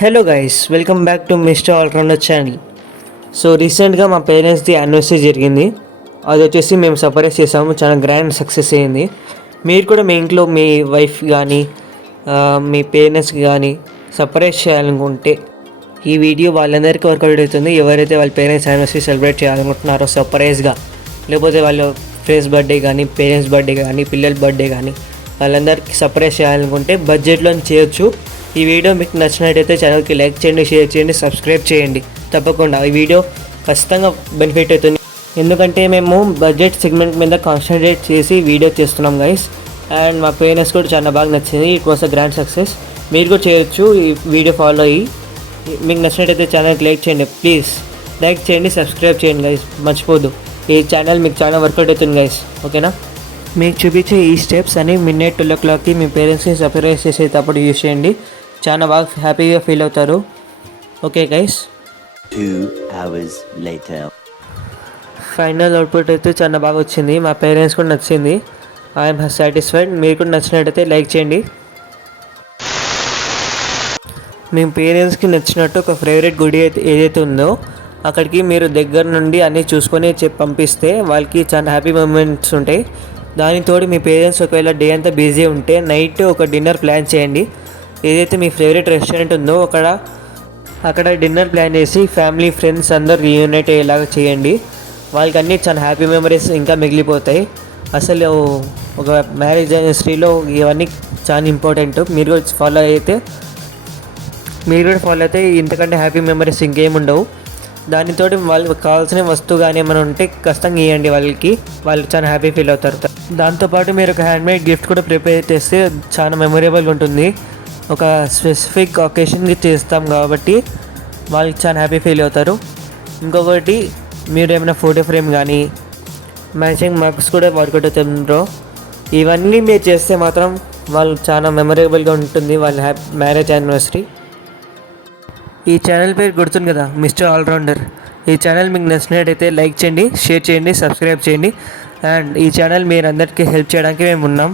Hello guys, welcome back to mister all rounder channel. So రీసెంట్గా మా పేరెంట్స్ది anniversary జరిగింది. అది వచ్చేసి మేము సర్ప్రైజ్ చేసాము. చాలా గ్రాండ్ సక్సెస్ అయింది. మీరు కూడా మీ ఇంట్లో మీ వైఫ్ కానీ మీ పేరెంట్స్కి కానీ సర్ప్రైజ్ చేయాలనుకుంటే ఈ వీడియో వాళ్ళందరికీ వర్కౌట్ అవుతుంది. ఎవరైతే వాళ్ళ పేరెంట్స్ యానివర్సరీ సెలబ్రేట్ చేయాలనుకుంటున్నారో సర్ప్రైజ్గా, లేకపోతే వాళ్ళ ఫ్రెండ్స్ బర్త్డే కానీ, పేరెంట్స్ బర్త్డే కానీ, పిల్లల బర్త్డే కానీ వాళ్ళందరికీ సర్ప్రైజ్ చేయాలనుకుంటే బడ్జెట్లో చేయొచ్చు. ఈ వీడియో మీకు నచ్చినట్టయితే ఛానల్కి లైక్ చేయండి, షేర్ చేయండి, సబ్స్క్రైబ్ చేయండి. తప్పకుండా ఈ వీడియో ఖచ్చితంగా బెనిఫిట్ అవుతుంది. ఎందుకంటే మేము బడ్జెట్ సెగ్మెంట్ మీద కాన్సన్ట్రేట్ చేసి వీడియో చేస్తున్నాం గైస్. అండ్ మా పేరెంట్స్ కూడా చాలా బాగా నచ్చింది. It was a grand success. మీరు కూడా చేయొచ్చు. ఈ వీడియో ఫాలో అయ్యి మీకు నచ్చినట్టయితే ఛానల్కి లైక్ చేయండి. ప్లీజ్ లైక్ చేయండి, సబ్స్క్రైబ్ చేయండి గైస్. మర్చిపోదు, ఈ ఛానల్ మీకు చాలా వర్కౌట్ అవుతుంది గైస్. ఓకేనా? మీకు చూపించే ఈ స్టెప్స్ అని మిడ్-నైట్ 12 o'clockకి మీ పేరెంట్స్ని సర్ప్రైజ్ చేసేటప్పుడు యూజ్ చేయండి. చాలా బాగా హ్యాపీగా ఫీల్ అవుతారు. Okay guys. 2 hours later. Final output అయితే చాలా బాగా వచ్చింది. మా పేరెంట్స్ కూడా నచ్చింది. I'm satisfied. మీరు కూడా నచ్చినట్టయితే లైక్ చేయండి. మీ పేరెంట్స్కి నచ్చినట్టు ఒక ఫేవరెట్ గుడి అయితే ఏదైతే ఉందో అక్కడికి మీరు దగ్గర నుండి అన్నీ చూసుకొని పంపిస్తే వాళ్ళకి చాలా హ్యాపీ మూమెంట్స్ ఉంటాయి. దానితోడు మీ పేరెంట్స్ ఒకవేళ డే అంతా బిజీ ఉంటే నైట్ ఒక డిన్నర్ ప్లాన్ చేయండి. ఏదైతే మీ ఫేవరెట్ రెస్టారెంట్ ఉందో అక్కడ డిన్నర్ ప్లాన్ చేసి ఫ్యామిలీ ఫ్రెండ్స్ అందరు రీయూనైట్ అయ్యేలాగా చేయండి. వాళ్ళకి అన్నీ చాలా హ్యాపీ మెమరీస్ ఇంకా మిగిలిపోతాయి. అసలు ఒక మ్యారేజ్ ఇండస్ట్రీలో ఇవన్నీ చాలా ఇంపార్టెంట్. మీరు కూడా ఫాలో అయితే ఇంతకంటే హ్యాపీ మెమరీస్ ఇంకేముండవు. దానితో వాళ్ళకి కావాల్సిన వస్తువు కానీ ఏమైనా ఉంటే ఖచ్చితంగా ఇవ్వండి వాళ్ళకి. వాళ్ళు చాలా హ్యాపీ ఫీల్ అవుతారు. దాంతోపాటు మీరు ఒక హ్యాండ్మేడ్ గిఫ్ట్ కూడా ప్రిపేర్ చేస్తే చాలా మెమొరబుల్గా ఉంటుంది. ఒక స్పెసిఫిక్ ఒకేషన్కి చేస్తాం కాబట్టి వాళ్ళకి చాలా హ్యాపీ ఫీల్ అవుతారు. ఇంకొకటి, మీరు ఏమైనా ఫోటో ఫ్రేమ్ కానీ మ్యాచింగ్ మగ్స్ కూడా వర్కౌట్ అవుతుంది బ్రో. ఇవన్నీ మీరు చేస్తే మాత్రం వాళ్ళు చాలా మెమొరబుల్గా ఉంటుంది వాళ్ళ మ్యారేజ్ యానివర్సరీ. ఈ ఛానల్ పేరు గుర్తుంది కదా, మిస్టర్ ఆల్రౌండర్. ఈ ఛానల్ మీకు నచ్చినట్టయితే లైక్ చేయండి, షేర్ చేయండి, సబ్స్క్రైబ్ చేయండి. అండ్ ఈ ఛానల్ మీరు అందరికీ హెల్ప్ చేయడానికి మేము ఉన్నాం.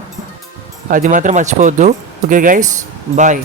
అది మాత్రం మర్చిపోవద్దు. Okay guys, bye.